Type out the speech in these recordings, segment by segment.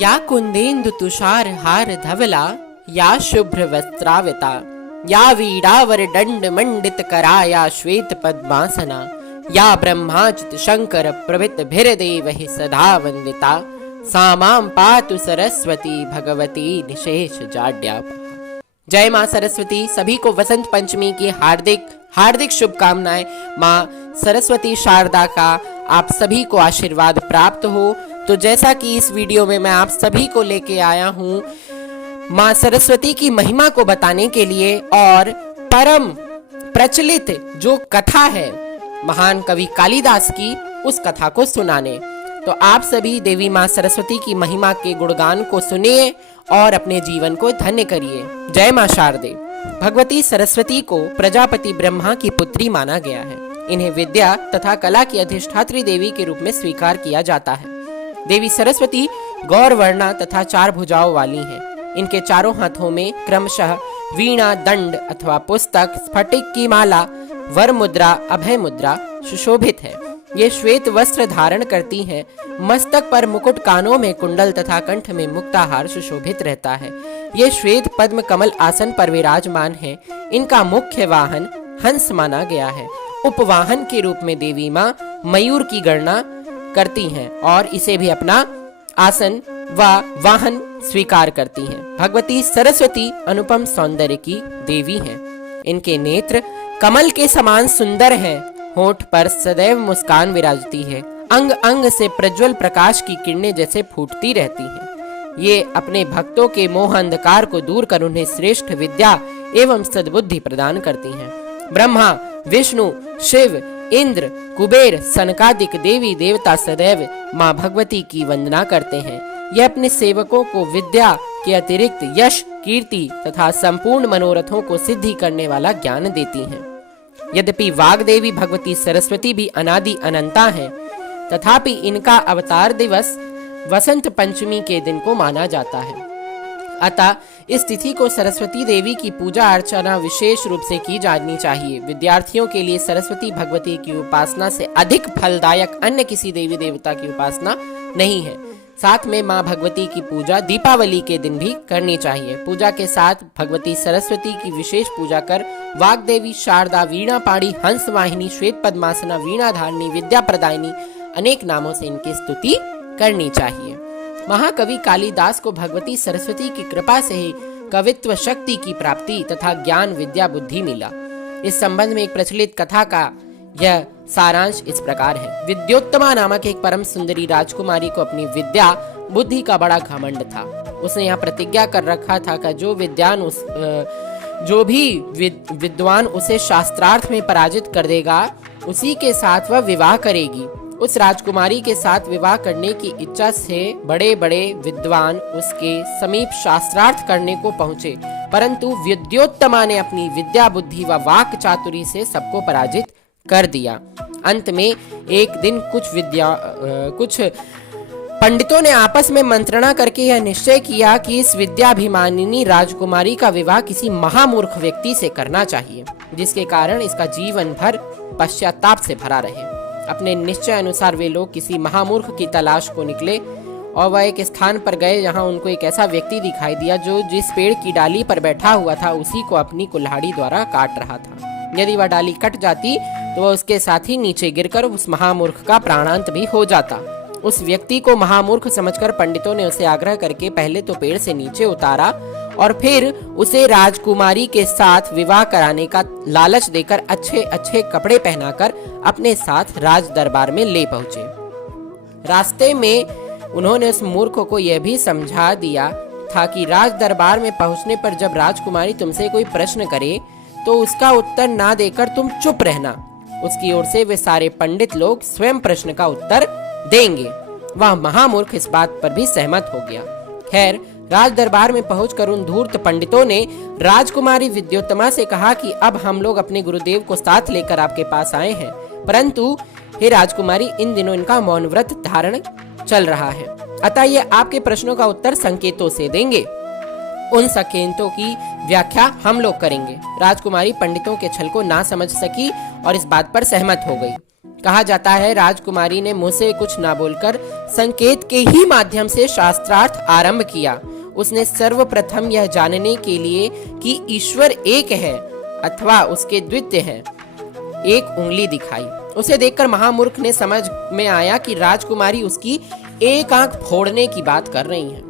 या कुंदेन्दु तुषार हार धवला, या शुभ्र वस्त्राविता, या वीणावर दंड मंडित करा, या श्वेत पद्मासना, या ब्रह्माच्युत शंकर प्रभृत भिरदेव ही सदा वंदिता, सा मां पातु सरस्वती भगवती निशेष जाड्यापहा। जय मां सरस्वती। सभी को वसंत पंचमी की हार्दिक हार्दिक शुभकामनाएं। मां सरस्वती शारदा का आप सभी को आशीर्वाद प्राप्त हो। तो जैसा कि इस वीडियो में मैं आप सभी को लेके आया हूं मां सरस्वती की महिमा को बताने के लिए और परम प्रचलित जो कथा है महान कवि कालिदास की, उस कथा को सुनाने। तो आप सभी देवी मां सरस्वती की महिमा के गुणगान को सुनिए और अपने जीवन को धन्य करिए। जय मां शारदे। भगवती सरस्वती को प्रजापति ब्रह्मा की पुत्री माना गया है। इन्हें विद्या तथा कला की अधिष्ठात्री देवी के रूप में स्वीकार किया जाता है। देवी सरस्वती गौर वर्णा तथा 4 भुजाओं वाली हैं। इनके चारों हाथों में क्रमशः वीणा, दंड अथवा पुस्तक, स्फटिक की माला, वर मुद्रा, अभय मुद्रा सुशोभित है। ये श्वेत वस्त्र धारण करती हैं। मस्तक पर मुकुट, कानों में कुंडल तथा कंठ में मुक्ताहार सुशोभित रहता है। ये श्वेत पद्म कमल आसन पर विराजमान है। इनका मुख्य वाहन हंस माना गया है। उपवाहन के रूप में देवी मां मयूर की गणना करती हैं और इसे भी अपना आसन व वाहन स्वीकार करती हैं। भगवती सरस्वती अनुपम सौंदर्य की देवी हैं। इनके नेत्र कमल के समान सुंदर हैं। होठ पर सदैव मुस्कान विराजती है। अंग अंग से प्रज्वल प्रकाश की किरणें जैसे फूटती रहती हैं। ये अपने भक्तों के मोह अंधकार को दूर कर उन्हें श्रेष्ठ विद्या एवं सद्बुद्धि प्रदान करती हैं। ब्रह्मा, विष्णु, शिव, इंद्र, कुबेर, सनकादिक देवी देवता सदैव मां भगवती की वंदना करते हैं। यह अपने सेवकों को विद्या के अतिरिक्त यश, कीर्ति तथा संपूर्ण मनोरथों को सिद्धि करने वाला ज्ञान देती हैं। यद्यपि वाग्देवी भगवती सरस्वती भी अनादि अनंता हैं, तथापि इनका अवतार दिवस वसंत पंचमी के दिन को माना जाता है। अतः इस तिथि को सरस्वती देवी की पूजा अर्चना विशेष रूप से की जानी चाहिए। विद्यार्थियों के लिए सरस्वती भगवती की उपासना से अधिक फलदायक अन्य किसी देवी देवता की उपासना नहीं है। साथ में मां भगवती की पूजा दीपावली के दिन भी करनी चाहिए। पूजा के साथ भगवती सरस्वती की विशेष पूजा कर वाग्देवी, शारदा, वीणा पाणी, हंस वाहिनी, श्वेत पद्मासना, वीणा धारिणी, विद्या प्रदायिनी अनेक नामों से इनकी स्तुति करनी चाहिए। महाकवि कालिदास को भगवती सरस्वती की कृपा से ही कवित्व शक्ति की प्राप्ति तथा ज्ञान, विद्या, बुद्धि मिला। इस संबंध में एक प्रचलित कथा का यह सारांश इस प्रकार है। विद्योत्तमा नामक एक परम सुंदरी राजकुमारी को अपनी विद्या, बुद्धि का बड़ा घमंड था। उसने यह प्रतिज्ञा कर रखा था कि जो भी विद्वान उसे शास्त्रार्थ में पराजित कर देगा, उसी के साथ वह विवाह करेगी। उस राजकुमारी के साथ विवाह करने की इच्छा से बड़े बड़े विद्वान उसके समीप शास्त्रार्थ करने को पहुंचे, परंतु विद्योत्तमा ने अपनी विद्या, बुद्धि व वाक चातुरी से सबको पराजित कर दिया। अंत में एक दिन कुछ पंडितों ने आपस में मंत्रणा करके यह निश्चय किया कि इस विद्याभिमानिनी राजकुमारी का विवाह किसी महामूर्ख व्यक्ति से करना चाहिए, जिसके कारण इसका जीवन भर पश्चाताप से भरा रहे। अपने निश्चय अनुसार वे लोग किसी महामूर्ख की तलाश को निकले और वह एक स्थान पर गए जहां उनको एक ऐसा व्यक्ति दिखाई दिया जो जिस पेड़ की डाली पर बैठा हुआ था उसी को अपनी कुल्हाड़ी द्वारा काट रहा था। यदि वह डाली कट जाती तो वह उसके साथ ही नीचे गिरकर उस महामूर्ख का प्राणांत भी हो जाता। उस व्यक्ति को महामूर्ख समझकर पंडितों ने उसे आग्रह करके पहले तो पेड़ से नीचे उतारा और फिर उसे राजकुमारी के साथ विवाह कराने का लालच देकर अच्छे अच्छे कपड़े पहनाकर अपने साथ राज दरबार में ले पहुंचे। रास्ते में उन्होंने उस मूर्ख को यह भी समझा दिया था कि राज दरबार में पहुंचने पर जब राजकुमारी तुमसे कोई प्रश्न करे तो उसका उत्तर ना देकर तुम चुप रहना। उसकी ओर से वे सारे पंडित लोग स्वयं प्रश्न का उत्तर देंगे। वह महामूर्ख इस बात पर भी सहमत हो गया। खैर, राज दरबार में पहुंचकर उन धूर्त पंडितों ने राजकुमारी विद्योत्तमा से कहा कि अब हम लोग अपने गुरुदेव को साथ लेकर आपके पास आए हैं, परंतु हे राजकुमारी, इन दिनों इनका मौन व्रत धारण चल रहा है, अतः ये आपके प्रश्नों का उत्तर संकेतों से देंगे। उन संकेतों की व्याख्या हम लोग करेंगे। राजकुमारी पंडितों के छल को ना समझ सकी और इस बात पर सहमत हो गई। कहा जाता है राजकुमारी ने मुंह से कुछ ना बोलकर संकेत के ही माध्यम से शास्त्रार्थ आरंभ किया। उसने सर्वप्रथम यह जानने के लिए कि ईश्वर एक है अथवा उसके द्वितीय है, एक उंगली दिखाई। उसे देखकर महामूर्ख ने समझ में आया कि राजकुमारी उसकी एक आंख फोड़ने की बात कर रही है।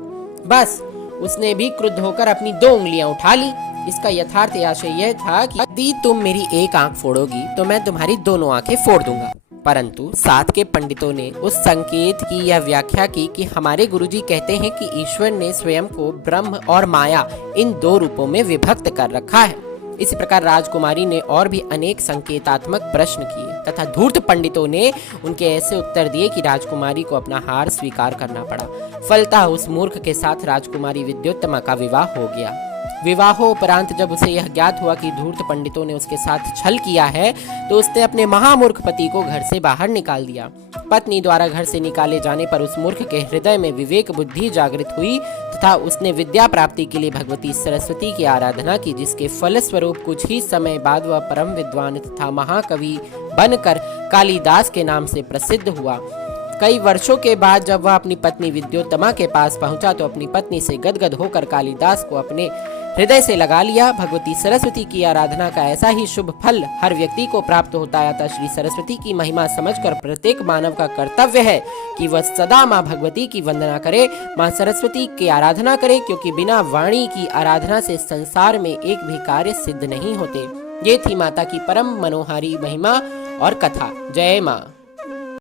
बस उसने भी क्रुद्ध होकर अपनी 2 उंगलियां उठा ली। इसका यथार्थ आशय यह था कि यदि तुम मेरी एक आंख फोड़ोगी तो मैं तुम्हारी दोनों आंखें फोड़ दूंगा। परंतु साथ के पंडितों ने उस संकेत की यह व्याख्या की कि हमारे गुरुजी कहते हैं कि ईश्वर ने स्वयं को ब्रह्म और माया इन 2 रूपों में विभक्त कर रखा है। इसी प्रकार राजकुमारी ने और भी अनेक संकेतात्मक प्रश्न किए तथा धूर्त पंडितों ने उनके ऐसे उत्तर दिए कि राजकुमारी को अपना हार स्वीकार करना पड़ा। फलतः उस मूर्ख के साथ राजकुमारी विद्योत्तमा का विवाह हो गया। विवाहोपरांत जब उसे यह ज्ञात हुआ कि धूर्त पंडितों ने उसके साथ छल किया है तो उसने अपने महामूर्ख पति को घर से बाहर निकाल दिया। पत्नी द्वारा घर से निकाले जाने पर उस मूर्ख के हृदय में विवेक बुद्धि जागृत हुई तथा उसने विद्या प्राप्ति के लिए भगवती सरस्वती की आराधना की, जिसके फलस्वरूप कुछ ही समय बाद वह परम विद्वान तथा महाकवि बनकर कालिदास के नाम से प्रसिद्ध हुआ। कई वर्षों के बाद जब वह अपनी पत्नी विद्योत्तमा के पास पहुंचा तो अपनी पत्नी से गदगद होकर कालिदास को अपने हृदय से लगा लिया। भगवती सरस्वती की आराधना का ऐसा ही शुभ फल हर व्यक्ति को प्राप्त होता है। अतः श्री सरस्वती की महिमा समझकर प्रत्येक मानव का कर्तव्य है कि वह सदा माँ भगवती की वंदना करे, माँ सरस्वती की आराधना करे, क्योंकि बिना वाणी की आराधना से संसार में एक भी कार्य सिद्ध नहीं होते। ये थी माता की परम मनोहारी महिमा और कथा। जय माँ।